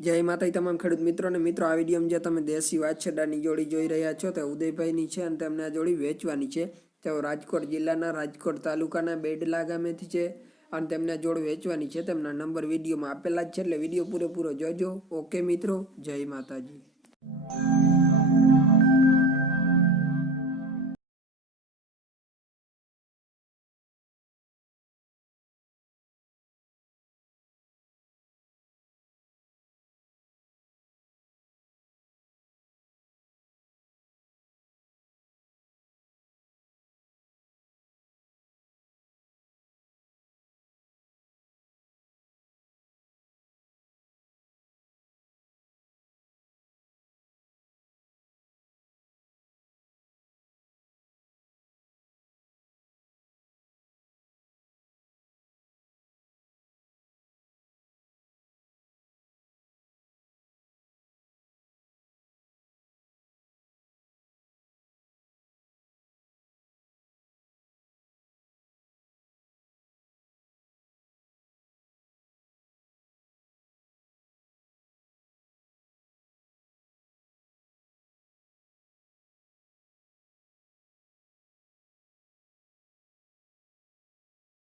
જય માતા તમામ ખેડૂત મિત્રોને મિત્રો, આ વિડીયોમાં જે તમે દેશી વાછરડાની જોડી જોઈ રહ્યા છો તે ઉદયભાઈની છે અને તેમને આ જોડી વેચવાની છે. તેઓ રાજકોટ જિલ્લાના રાજકોટ તાલુકાના બેડલા ગામેથી છે અને તેમને જોડ વેચવાની છે. તેમના નંબર વિડીયોમાં આપેલા જ છે એટલે વીડિયો પૂરેપૂરો જોજો. ઓકે મિત્રો, જય માતાજી.